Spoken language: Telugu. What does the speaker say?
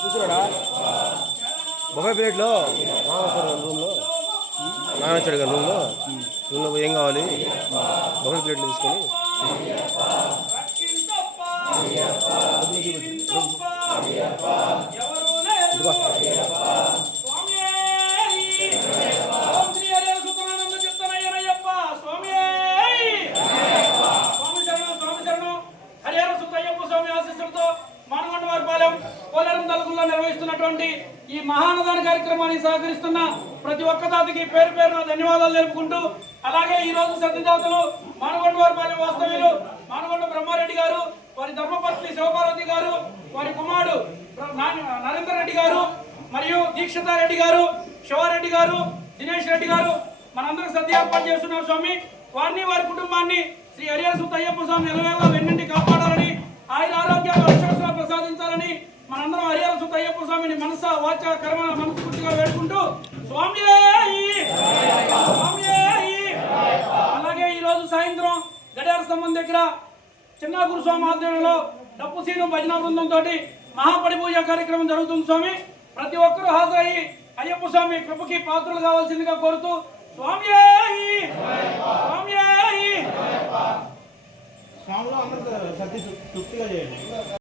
కూర్చోడా బొఫే ప్లేట్లో రూమ్లో నాన్న వచ్చాడు కదా రూమ్లో ఏం కావాలి బొఫే ప్లేట్లు తీసుకొని నిర్వహిస్తున్నటువంటి ఈ మహానదాన కార్యక్రమాన్ని సహకరిస్తున్న ప్రతి ఒక్క దాతకి పేరు పేరున ధన్యవాదాలు తెలుపుకుంటూ అలాగే ఈ రోజు సత్యదాతలు మానగొండవారిపాలెం వాస్తవ్యులు మానగొండ బ్రహ్మారెడ్డి గారు, వారి ధర్మపత్ని శివపార్వతి గారు, వారి కుమారుడు నరేందర్ రెడ్డి గారు మరియు దీక్షితారెడ్డి గారు, శివారెడ్డి గారు, దినేష్ రెడ్డి గారు మనందరూ సద్య ఏర్పాటు చేస్తున్నారు స్వామి. వారిని వారి కుటుంబాన్ని శ్రీ హరిహర అయ్యప్ప స్వామి నిలవేళ వెన్నంటి కాపాడాలని, ఆయుర ఆరోగ్యాలు అక్షరస్గా ప్రసాదించాలని మనందరం హరిహర అయ్యప్ప స్వామిని మనస వాచ కర్మ మనస్ఫూర్తిగా వేడుకుంటూ స్వామి. అలాగే ఈ రోజు సాయంత్రం గడియార స్తంభం దగ్గర చిన్న గురుస్వామి ఆధ్వర్యంలో డప్పు సీను భజన బృందంతో మహాపడి పూజ కార్యక్రమం జరుగుతుంది స్వామి. ప్రతి ఒక్కరూ హాజరయ్యి అయ్యప్ప స్వామి కృపకి పాత్రలు కావాల్సిందిగా కోరుతూ స్వామి స్వామిలో అందరూ తృప్తిగా చేయండి.